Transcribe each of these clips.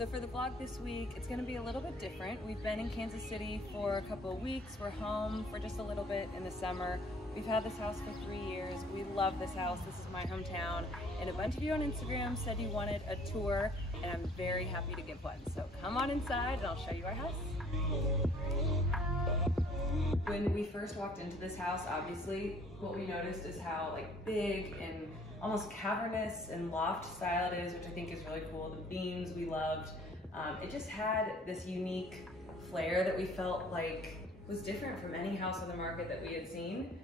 So for the vlog this week, it's gonna be a little bit different. We've been in Kansas City for a couple of weeks. We're home for just a little bit in the summer. We've had this house for 3 years. We love this house. This is my hometown. And a bunch of you on Instagram said you wanted a tour, and I'm very happy to give one. So come on inside and I'll show you our house. When we first walked into this house, obviously, what we noticed is how big and almost cavernous and loft style it is, which I think is really cool. The beams we loved. It just had this unique flair that we felt like was different from any house on the market that we had seen.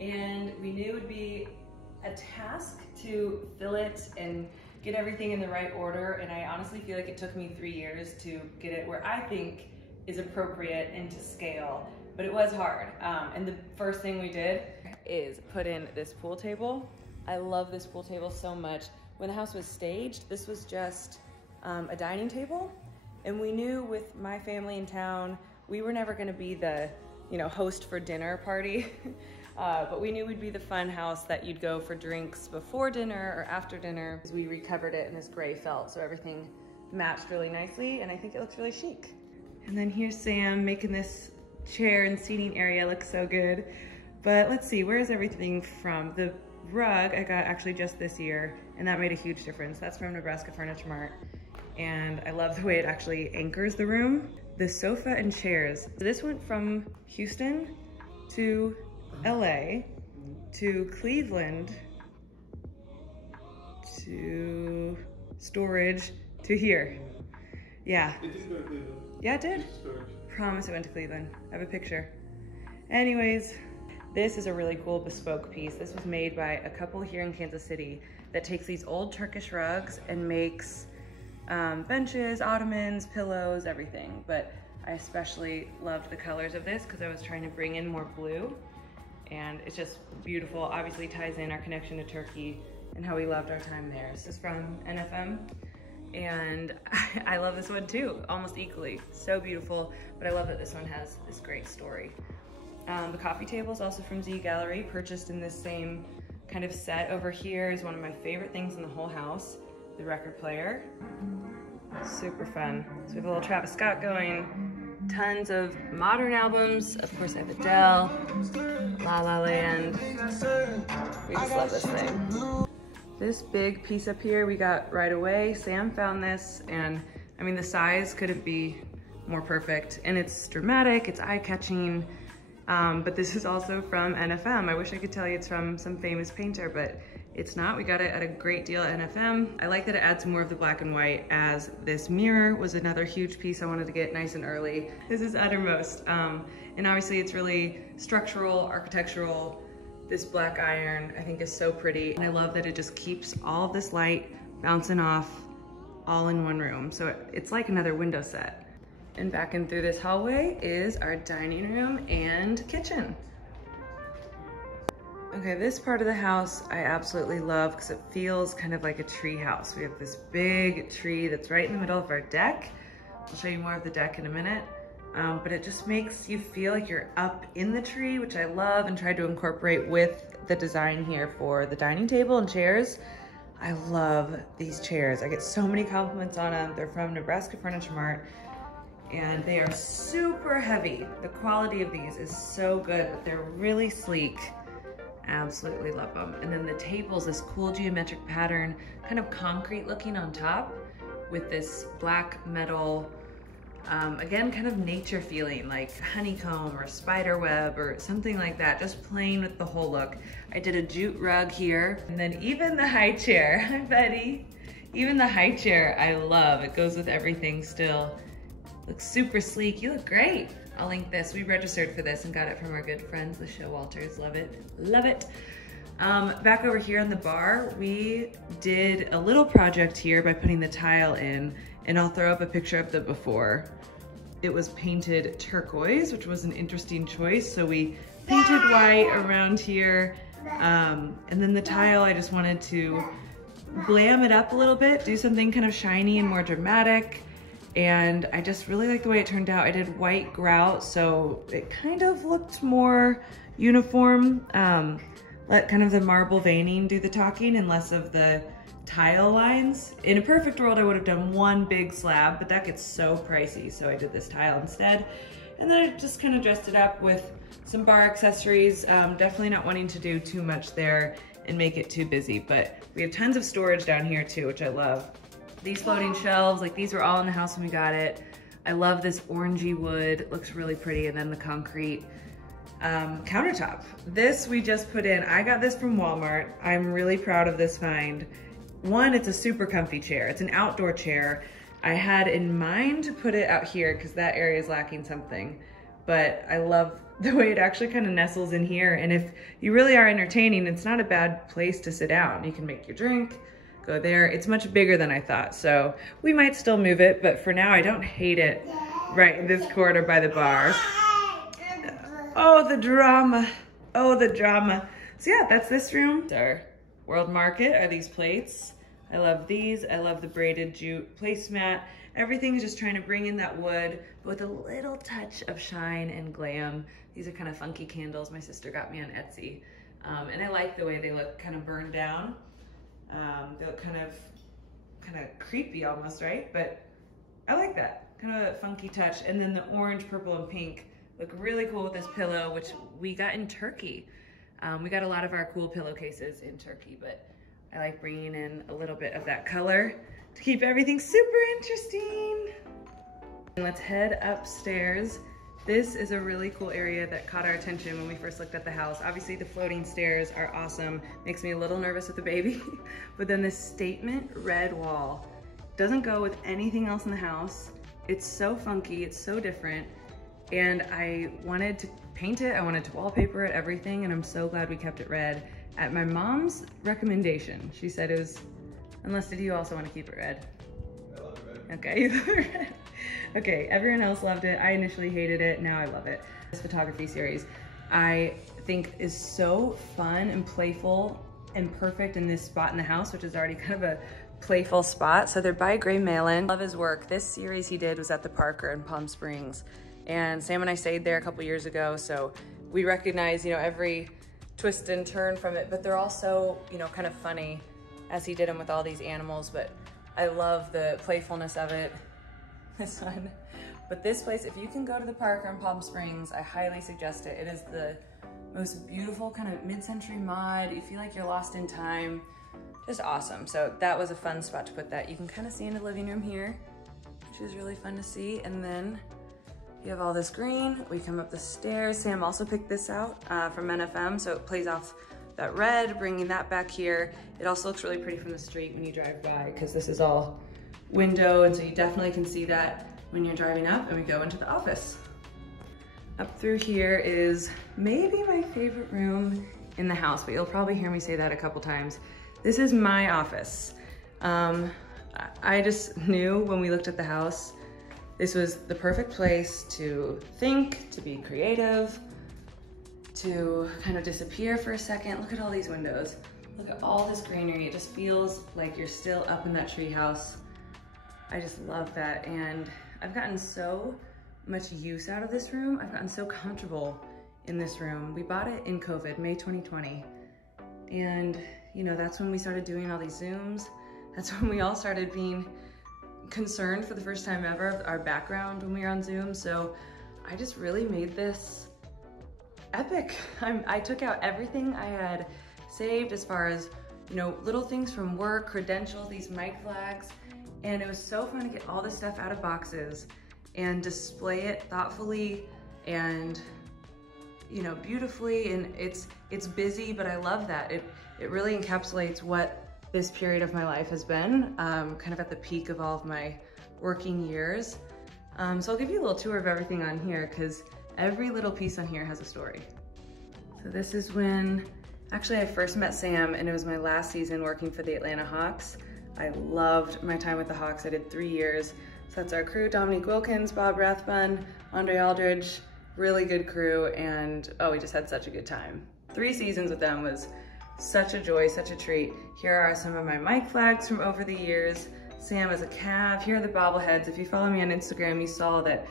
And we knew it would be a task to fill it and get everything in the right order. And I honestly feel like it took me 3 years to get it where I think is appropriate and to scale, but it was hard. And the first thing we did is put in this pool table. I love this pool table so much. When the house was staged, this was just a dining table. And we knew with my family in town, we were never gonna be the host for dinner party. But we knew we'd be the fun house that you'd go for drinks before dinner or after dinner. We recovered it in this gray felt, so everything matched really nicely, and I think it looks really chic. And then here's Sam making this chair and seating area look so good. But let's see, where is everything from? The rug I got actually just this year, and that made a huge difference. That's from Nebraska Furniture Mart, and I love the way it actually anchors the room. The sofa and chairs. So this went from Houston to LA to Cleveland to storage to here. Yeah. It did go to Cleveland. Yeah, it did? Promise it went to Cleveland. I have a picture. Anyways, this is a really cool bespoke piece. This was made by a couple here in Kansas City that takes these old Turkish rugs and makes benches, ottomans, pillows, everything. But I especially loved the colors of this because I was trying to bring in more blue. And it's just beautiful. Obviously ties in our connection to Turkey and how we loved our time there. This is from NFM. And I love this one too, almost equally. So beautiful, but I love that this one has this great story. The coffee table is also from Z Gallery, purchased in this same kind of set. Over here is one of my favorite things in the whole house, the record player. Super fun. So we have a little Travis Scott going, tons of modern albums. Of course I have Adele, La La Land. We just love this thing. This big piece up here we got right away. Sam found this, and I mean the size couldn't be more perfect. And it's dramatic, it's eye-catching, but this is also from NFM. I wish I could tell you it's from some famous painter, but it's not. We got it at a great deal at NFM. I like that it adds more of the black and white, as this mirror was another huge piece I wanted to get nice and early. This is UTTERMOST, and obviously it's really structural, architectural. This black iron I think is so pretty, and I love that it just keeps all of this light bouncing off all in one room. So it's like another window set. And back in through this hallway is our dining room and kitchen. Okay, this part of the house I absolutely love because it feels kind of like a tree house. We have this big tree that's right in the middle of our deck. I'll show you more of the deck in a minute. But it just makes you feel like you're up in the tree, which I love and tried to incorporate with the design here for the dining table and chairs. I love these chairs. I get so many compliments on them. They're from Nebraska Furniture Mart, and they are super heavy. The quality of these is so good, but they're really sleek. Absolutely love them. And then the table's this cool geometric pattern, kind of concrete looking on top with this black metal, again, kind of nature feeling, like honeycomb or spider web or something like that, just playing with the whole look. I did a jute rug here, and then even the high chair, hi Betty. Even the high chair I love. It goes with everything still. Looks super sleek. You look great. I'll link this. We registered for this and got it from our good friends, the Showalters. Love it, love it. Back over here on the bar, we did a little project here by putting the tile in, and I'll throw up a picture of the before. It was painted turquoise, which was an interesting choice. So we painted white around here. And then the tile, I just wanted to glam it up a little bit, do something kind of shiny and more dramatic. And I just really like the way it turned out. I did white grout, so it kind of looked more uniform. Let kind of the marble veining do the talking and less of the tile lines. In a perfect world, I would have done one big slab, but that gets so pricey, so I did this tile instead. And then I just kind of dressed it up with some bar accessories. Definitely not wanting to do too much there and make it too busy, but we have tons of storage down here too, which I love. These floating shelves, like these were all in the house when we got it. I love this orangey wood, it looks really pretty, and then the concrete countertop. This we just put in. I got this from Walmart. I'm really proud of this find. One, it's a super comfy chair. It's an outdoor chair. I had in mind to put it out here because that area is lacking something, but I love the way it actually kind of nestles in here. And if you really are entertaining, it's not a bad place to sit down. You can make your drink, go there. It's much bigger than I thought, so we might still move it, but for now I don't hate it right in this corner by the bar. Oh, the drama. Oh, the drama. So yeah, that's this room. Our World Market are these plates. I love these. I love the braided jute placemat. Everything is just trying to bring in that wood, but with a little touch of shine and glam. These are kind of funky candles my sister got me on Etsy. And I like the way they look kind of burned down. They look kind of creepy almost, right? But I like that, kind of a funky touch. And then the orange, purple, and pink look really cool with this pillow, which we got in Turkey. We got a lot of our cool pillowcases in Turkey, but I like bringing in a little bit of that color to keep everything super interesting. And let's head upstairs. This is a really cool area that caught our attention when we first looked at the house. Obviously the floating stairs are awesome. Makes me a little nervous with the baby. But then this statement red wall doesn't go with anything else in the house. It's so funky, it's so different. And I wanted to paint it, I wanted to wallpaper it, everything, and I'm so glad we kept it red. At my mom's recommendation, she said it was, unless did you also want to keep it red? I love it red. Okay, you love it red. Okay, everyone else loved it. I initially hated it, now I love it. This photography series, I think is so fun and playful and perfect in this spot in the house, which is already kind of a playful spot. So they're by Gray Malin. Love his work. This series he did was at the Parker in Palm Springs. And Sam and I stayed there a couple years ago, so we recognize, you know, every twist and turn from it, but they're all so, you know, kind of funny as he did them with all these animals, but I love the playfulness of it. This one. But this place, if you can go to the Parker in Palm Springs, I highly suggest it. It is the most beautiful kind of mid-century mod. You feel like you're lost in time. Just awesome. So that was a fun spot to put that. You can kind of see in the living room here, which is really fun to see. And then you have all this green. We come up the stairs. Sam also picked this out from NFM, so it plays off that red, bringing that back here. It also looks really pretty from the street when you drive by, because this is all window, and so you definitely can see that when you're driving up. And we go into the office. Up through here is maybe my favorite room in the house, but you'll probably hear me say that a couple times. This is my office. I just knew when we looked at the house, this was the perfect place to think, to be creative, to kind of disappear for a second. Look at all these windows. Look at all this greenery. It just feels like you're still up in that tree house. I just love that. And I've gotten so much use out of this room. I've gotten so comfortable in this room. We bought it in COVID, May 2020. And you know, that's when we started doing all these Zooms. That's when we all started being concerned for the first time ever of our background when we were on Zoom. So I just really made this epic. I took out everything I had saved as far as, you know, little things from work, credentials, these mic flags, and it was so fun to get all this stuff out of boxes and display it thoughtfully and, you know, beautifully. And it's busy, but I love that. It really encapsulates what this period of my life has been, kind of at the peak of all of my working years. So I'll give you a little tour of everything on here, because every little piece on here has a story. So this is when, actually I first met Sam, and it was my last season working for the Atlanta Hawks. I loved my time with the Hawks. I did 3 years. So that's our crew: Dominique Wilkins, Bob Rathbun, Andre Aldridge, really good crew, and oh, we just had such a good time. 3 seasons with them was such a joy, such a treat. Here are some of my mic flags from over the years. Sam is a Cav. Here are the bobbleheads. If you follow me on Instagram, you saw that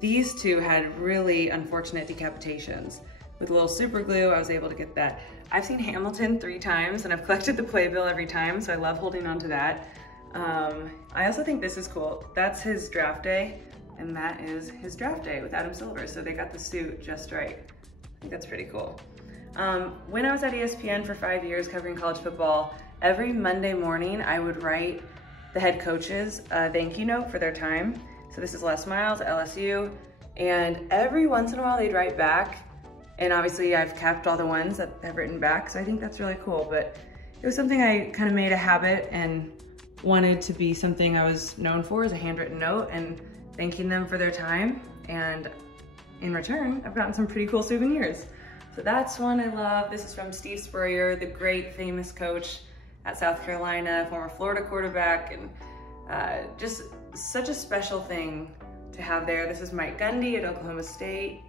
these two had really unfortunate decapitations, with a little super glue, I was able to get that. I've seen Hamilton 3 times and I've collected the playbill every time, so I love holding on to that. I also think this is cool. That's his draft day, and that is his draft day with Adam Silver, so they got the suit just right. I think that's pretty cool. When I was at ESPN for 5 years covering college football, every Monday morning I would write the head coaches a thank you note for their time. So this is Les Miles at LSU, and every once in a while they'd write back, and obviously I've kept all the ones that they've written back, so I think that's really cool. But it was something I kind of made a habit and wanted to be something I was known for, as a handwritten note and thanking them for their time. And in return, I've gotten some pretty cool souvenirs. So that's one I love. This is from Steve Spurrier, the great famous coach at South Carolina, former Florida quarterback, and just such a special thing to have there. This is Mike Gundy at Oklahoma State.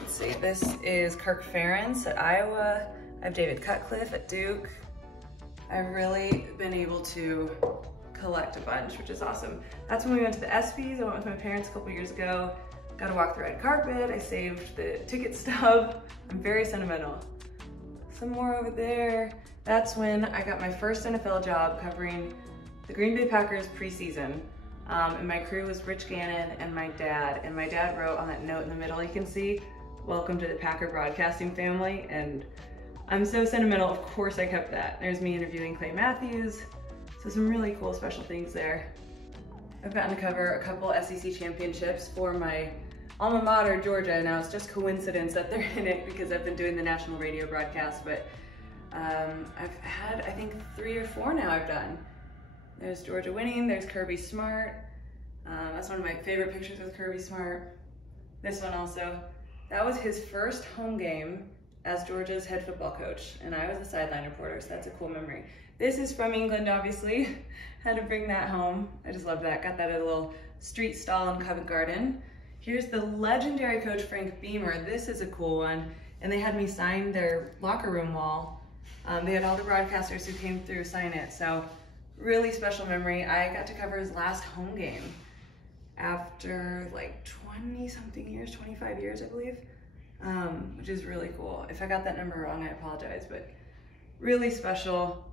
Let's see, this is Kirk Ferentz at Iowa. I have David Cutcliffe at Duke. I've really been able to collect a bunch, which is awesome. That's when we went to the ESPYs. I went with my parents a couple years ago. Got to walk the red carpet. I saved the ticket stub. I'm very sentimental. Some more over there. That's when I got my first NFL job covering the Green Bay Packers preseason. And my crew was Rich Gannon and my dad. And my dad wrote on that note in the middle, you can see, "Welcome to the Packer broadcasting family." And I'm so sentimental, of course I kept that. There's me interviewing Clay Matthews. So some really cool special things there. I've gotten to cover a couple SEC championships for my alma mater, Georgia. Now it's just coincidence that they're in it because I've been doing the national radio broadcast, but I've had, I think, 3 or 4 now I've done. There's Georgia winning, there's Kirby Smart. That's one of my favorite pictures with Kirby Smart. This one also. That was his first home game as Georgia's head football coach, and I was a sideline reporter, so that's a cool memory. This is from England, obviously. Had to bring that home. I just love that. Got that at a little street stall in Covent Garden. Here's the legendary coach Frank Beamer. This is a cool one, and they had me sign their locker room wall. They had all the broadcasters who came through sign it, so really special memory. I got to cover his last home game after like 20-something years, 25 years, I believe, which is really cool. If I got that number wrong, I apologize, but really special.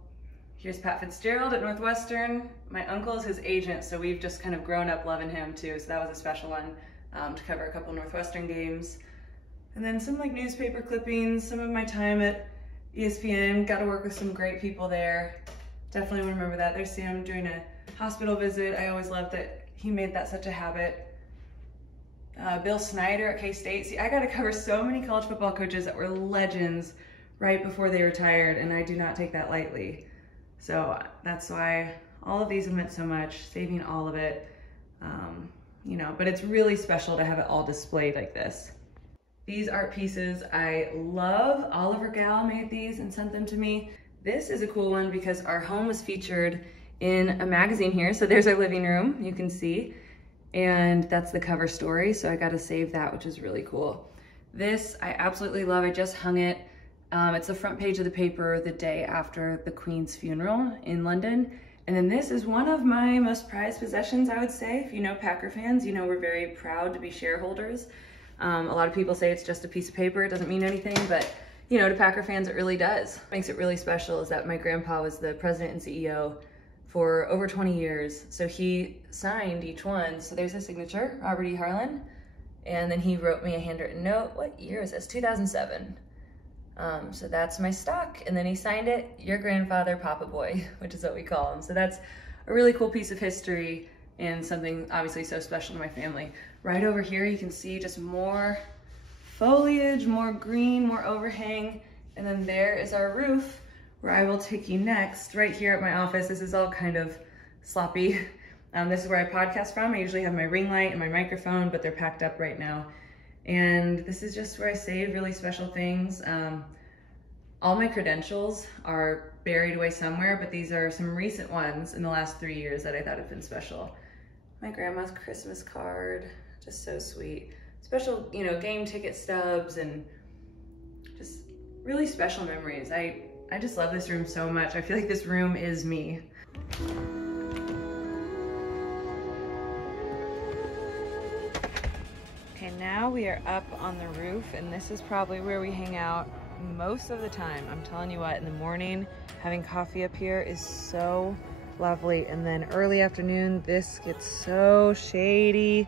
Here's Pat Fitzgerald at Northwestern. My uncle is his agent, so we've just kind of grown up loving him too, so that was a special one to cover a couple Northwestern games. And then some like newspaper clippings, some of my time at ESPN, got to work with some great people there. Definitely want to remember that. There's Sam doing a hospital visit. I always loved that he made that such a habit. Bill Snyder at K-State. See, I got to cover so many college football coaches that were legends right before they retired, and I do not take that lightly. So that's why all of these have meant so much, saving all of it, you know, but it's really special to have it all displayed like this. These art pieces I love. Oliver Gall made these and sent them to me. This is a cool one because our home was featured in a magazine here. So there's our living room, you can see, and that's the cover story. So I got to save that, which is really cool. This I absolutely love. I just hung it. It's the front page of the paper the day after the Queen's funeral in London. And then this is one of my most prized possessions, I would say. If you know Packer fans, you know we're very proud to be shareholders. A lot of people say it's just a piece of paper, it doesn't mean anything, but you know, to Packer fans, it really does. What makes it really special is that my grandpa was the president and CEO for over 20 years. So he signed each one. So there's his signature, Robert E. Harlan. And then he wrote me a handwritten note. What year is this? 2007. So that's my stock. And then he signed it, your grandfather, Papa Boy, which is what we call him. So that's a really cool piece of history and something obviously so special to my family. Right over here, you can see just more foliage, more green, more overhang. And then there is our roof where I will take you next. Right here at my office, this is all kind of sloppy. This is where I podcast from. I usually have my ring light and my microphone, but they're packed up right now. And this is just where I save really special things. All my credentials are buried away somewhere, but these are some recent ones in the last 3 years that I thought have been special. My grandma's Christmas card, just so sweet. Special, you know, game ticket stubs and just really special memories. I just love this room so much. I feel like this room is me. Okay, Okay, now we are up on the roof, and this is probably where we hang out most of the time. I'm telling you what, in the morning, having coffee up here is so lovely. And then early afternoon, this gets so shady.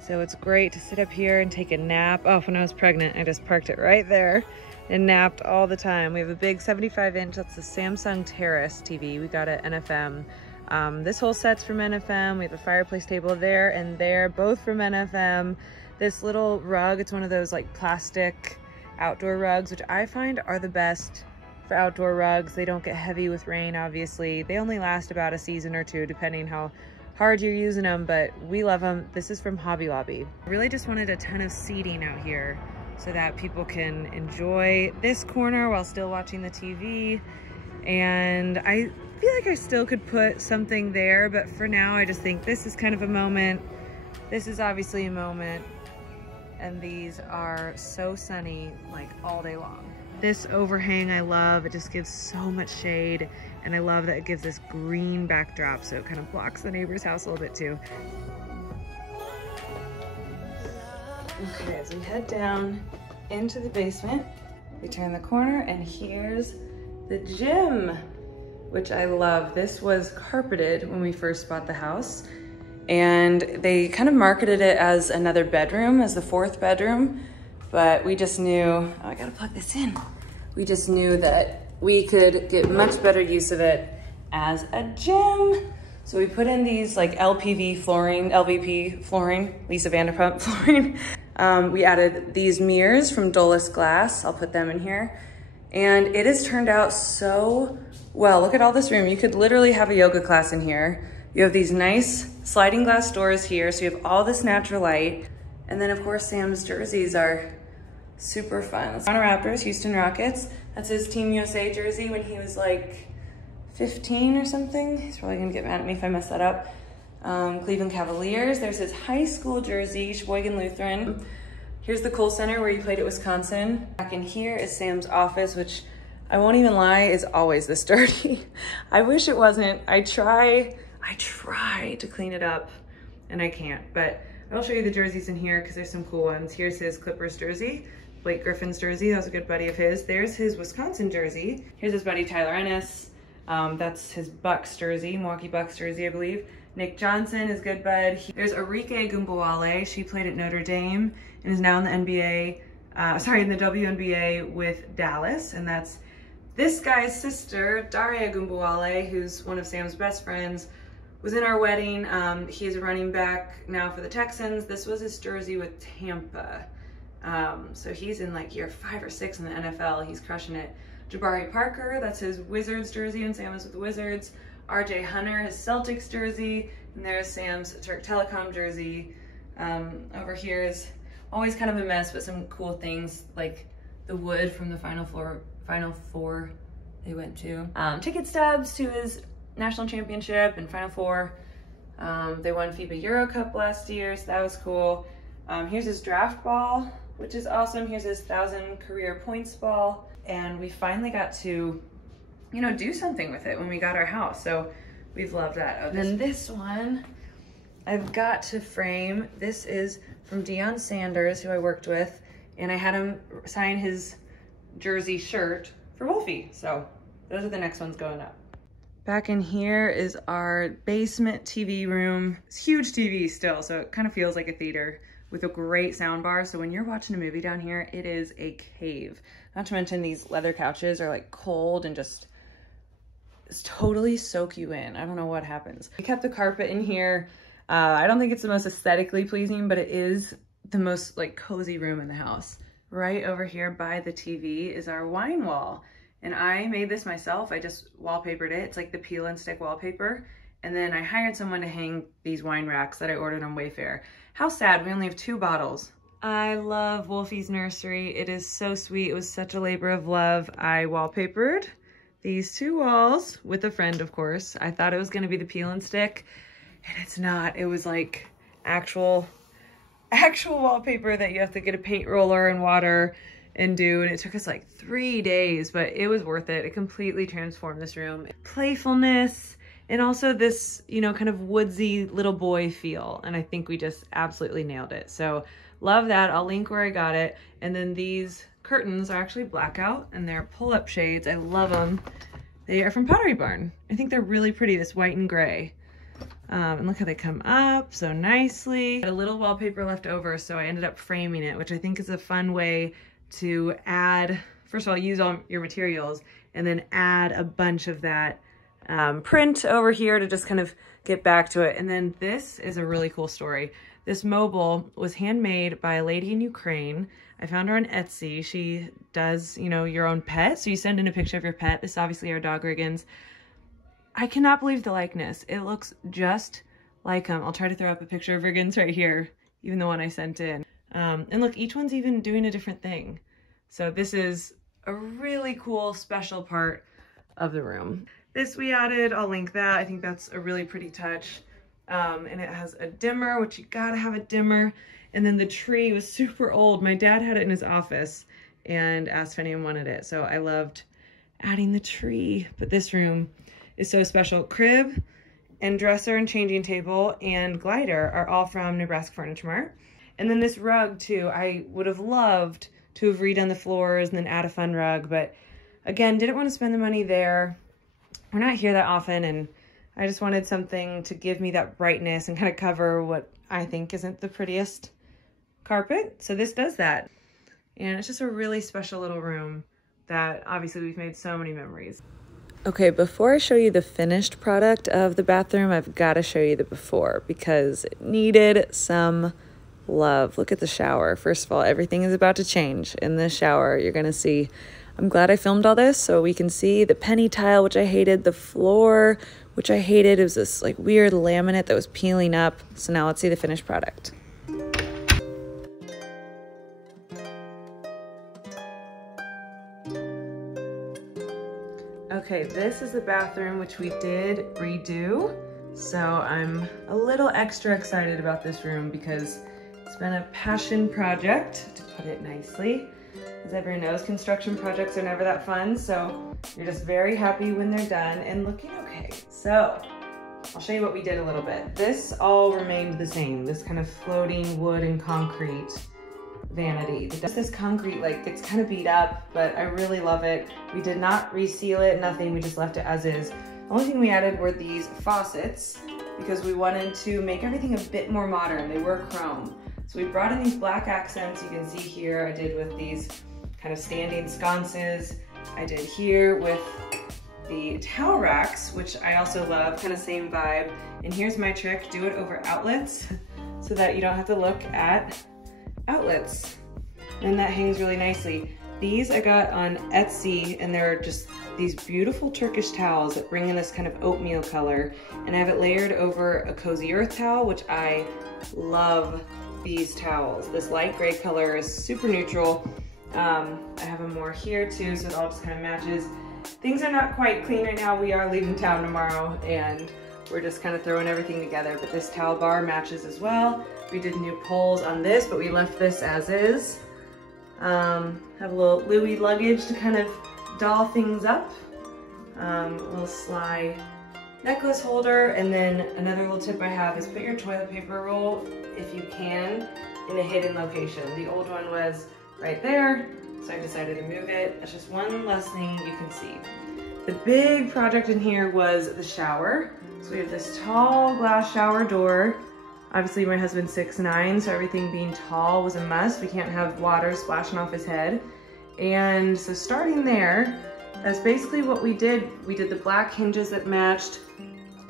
So it's great to sit up here and take a nap. Oh, when I was pregnant, I just parked it right there and napped all the time. We have a big 75-inch, that's the Samsung Terrace TV we got at NFM. This whole set's from NFM. We have a fireplace table there and there, both from NFM. This little rug, it's one of those like plastic outdoor rugs, which I find are the best for outdoor rugs. They don't get heavy with rain, obviously. They only last about a season or two, depending how hard you're using them, but we love them. This is from Hobby Lobby. I really just wanted a ton of seating out here so that people can enjoy this corner while still watching the TV. And I feel like I still could put something there, but for now, I just think this is kind of a moment. This is obviously a moment. And these are so sunny, like all day long. This overhang I love. It just gives so much shade. And I love that it gives this green backdrop, so it kind of blocks the neighbor's house a little bit too. Okay, as we head down into the basement, we turn the corner and here's the gym, which I love. This was carpeted when we first bought the house, and they kind of marketed it as another bedroom, as the 4th bedroom, but we just knew, oh, I gotta plug this in. We just knew that we could get much better use of it as a gym. So we put in these like LVP flooring, Lisa Vanderpump flooring. We added these mirrors from Dulles Glass. I'll put them in here. And it has turned out so well. Look at all this room. You could literally have a yoga class in here. You have these nice sliding glass doors here, so you have all this natural light. And then of course, Sam's jerseys are super fun. Toronto Raptors, Houston Rockets. That's his Team USA jersey when he was like 15 or something. He's probably gonna get mad at me if I mess that up. Cleveland Cavaliers. There's his high school jersey, Sheboygan Lutheran. Here's the Kohl Center where he played at Wisconsin. Back in here is Sam's office, which I won't even lie, is always this dirty. I wish it wasn't. I try to clean it up and I can't, but I'll show you the jerseys in here because there's some cool ones. Here's his Clippers jersey, Blake Griffin's jersey. That was a good buddy of his. There's his Wisconsin jersey. Here's his buddy Tyler Ennis. That's his Bucks jersey, Milwaukee Bucks jersey, I believe. Nick Johnson is good bud. There's Arike Gumbawale. She played at Notre Dame and is now in the NBA, in the WNBA with Dallas. And that's this guy's sister, Daria Gumbawale, who's one of Sam's best friends, was in our wedding. He's a running back now for the Texans. This was his jersey with Tampa. So he's in like year 5 or 6 in the NFL. He's crushing it. Jabari Parker, that's his Wizards jersey when Sam was with the Wizards. RJ Hunter, his Celtics jersey. And there's Sam's Turk Telecom jersey. Over here is always kind of a mess, but some cool things like the wood from the Final Four they went to. Ticket stubs to his national championship and Final Four. They won FIBA Euro Cup last year, so that was cool. Here's his draft ball, which is awesome. Here's his 1,000 career points ball. And we finally got to, do something with it when we got our house. So we've loved that. Oh, then this one, I've got to frame. This is from Deion Sanders, who I worked with. And I had him sign his jersey shirt for Wolfie. So those are the next ones going up. Back in here is our basement TV room. It's a huge TV still, so it kind of feels like a theater with a great sound bar. So when you're watching a movie down here, it is a cave. Not to mention these leather couches are like cold and just totally soak you in. I don't know what happens. We kept the carpet in here. I don't think it's the most aesthetically pleasing, but it is the most like cozy room in the house. Right over here by the TV is our wine wall. And I made this myself. I just wallpapered it. It's like the peel and stick wallpaper. And then I hired someone to hang these wine racks that I ordered on Wayfair. How sad, we only have 2 bottles. I love Wolfie's Nursery. It is so sweet. It was such a labor of love. I wallpapered these 2 walls with a friend, of course. I thought it was gonna be the peel and stick, and it's not. It was like actual wallpaper that you have to get a paint roller and water and do, and it took us like 3 days, but it was worth it. It completely transformed this room. Playfulness and also this, you know, kind of woodsy little boy feel. And I think we just absolutely nailed it. So love that. I'll link where I got it. And then these curtains are actually blackout and they're pull-up shades. I love them. They are from Pottery Barn. I think they're really pretty, this white and gray. And look how they come up so nicely. I had a little wallpaper left over, so I ended up framing it, which I think is a fun way to add, first of all, use all your materials, and then add a bunch of that print over here to just kind of get back to it. And then this is a really cool story. This mobile was handmade by a lady in Ukraine. I found her on Etsy. She does, you know, your own pet. So you send in a picture of your pet. This is obviously our dog Riggins. I cannot believe the likeness. It looks just like him. I'll try to throw up a picture of Riggins right here, even the one I sent in. And look, each one's even doing a different thing. So this is a really cool, special part of the room. This we added, I'll link that. I think that's a really pretty touch. And it has a dimmer, which you gotta have a dimmer. And then the tree was super old. My dad had it in his office and asked if anyone wanted it. So I loved adding the tree. But this room is so special. Crib and dresser and changing table and glider are all from Nebraska Furniture Mart. And then this rug too, I would have loved to have redone the floors and then add a fun rug, but again, didn't want to spend the money there. We're not here that often, and I just wanted something to give me that brightness and kind of cover what I think isn't the prettiest carpet. So this does that. And it's just a really special little room that obviously we've made so many memories. Okay, before I show you the finished product of the bathroom, I've got to show you the before because it needed some love. Look at the shower. First of all, everything is about to change in this shower. You're going to see, I'm glad I filmed all this so we can see the penny tile, which I hated, the floor, which I hated. It was this like weird laminate that was peeling up. So now let's see the finished product. Okay, this is the bathroom, which we did redo. So I'm a little extra excited about this room because it's been a passion project, to put it nicely. As everyone knows, construction projects are never that fun, so you're just very happy when they're done and looking okay. So I'll show you what we did a little bit. This all remained the same, this kind of floating wood and concrete vanity. This concrete like gets kind of beat up, but I really love it. We did not reseal it, nothing, we just left it as is. The only thing we added were these faucets because we wanted to make everything a bit more modern. They were chrome. So we brought in these black accents. You can see here I did with these kind of standing sconces. I did here with the towel racks, which I also love, kind of same vibe. And here's my trick, do it over outlets so that you don't have to look at outlets. And that hangs really nicely. These I got on Etsy and they're just these beautiful Turkish towels that bring in this kind of oatmeal color. And I have it layered over a cozy earth towel, which I love these towels. This light gray color is super neutral. I have them more here too, so it all just kind of matches. Things are not quite clean right now. We are leaving town tomorrow and we're just kind of throwing everything together, but this towel bar matches as well. We did new poles on this, but we left this as is. Have a little Louis luggage to kind of doll things up. A little sly necklace holder, and then another little tip I have is put your toilet paper roll, if you can, in a hidden location. The old one was right there, so I decided to move it. It's just one less thing you can see. The big project in here was the shower. So we have this tall glass shower door. Obviously my husband's 6'9", so everything being tall was a must. We can't have water splashing off his head. And so starting there, that's basically what we did. We did the black hinges that matched,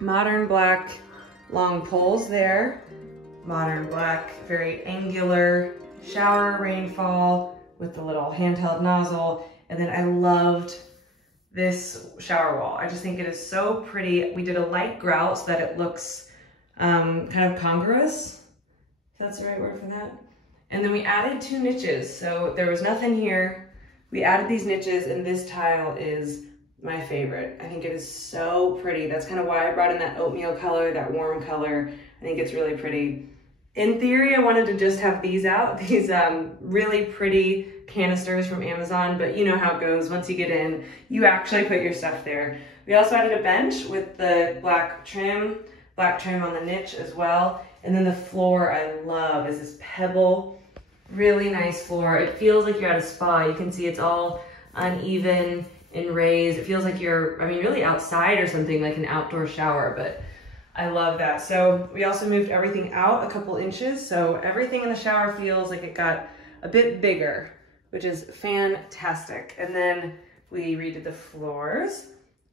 modern black long poles there, modern black, very angular shower rainfall with the little handheld nozzle. And then I loved this shower wall. I just think it is so pretty. We did a light grout so that it looks kind of congruous, if that's the right word for that. And then we added 2 niches. So there was nothing here. We added these niches, and this tile is my favorite. I think it is so pretty. That's kind of why I brought in that oatmeal color, that warm color. I think it's really pretty. In theory, I wanted to just have these out, these really pretty canisters from Amazon, but you know how it goes. Once you get in, you actually put your stuff there. We also added a bench with the black trim on the niche as well. And then the floor I love is this pebble, really nice floor. It feels like you're at a spa. You can see it's all uneven and raised. It feels like you're, I mean, really outside or something, like an outdoor shower, but I love that. So we also moved everything out a couple inches. So everything in the shower feels like it got a bit bigger, which is fantastic. And then we redid the floors.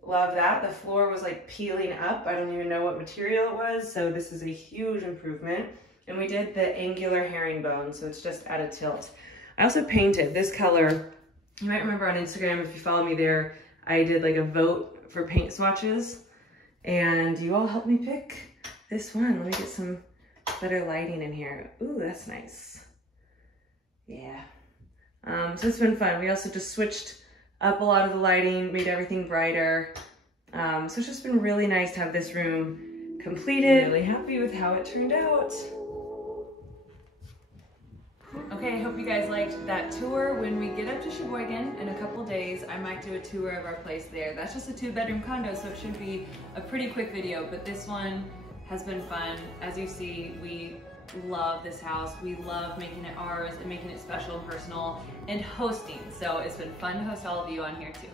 Love that. The floor was like peeling up. I don't even know what material it was. So this is a huge improvement. And we did the angular herringbone. So it's just at a tilt. I also painted this color. You might remember on Instagram, if you follow me there, I did like a vote for paint swatches. And you all helped me pick this one. Let me get some better lighting in here. Ooh, that's nice. Yeah. So it's been fun. We also just switched up a lot of the lighting, made everything brighter. So it's just been really nice to have this room completed. Really happy with how it turned out. Okay, I hope you guys liked that tour. When we get up to Sheboygan in a couple days, I might do a tour of our place there. That's just a 2-bedroom condo, so it should be a pretty quick video, but this one has been fun. As you see, we love this house. We love making it ours and making it special and personal and hosting. So it's been fun to host all of you on here too.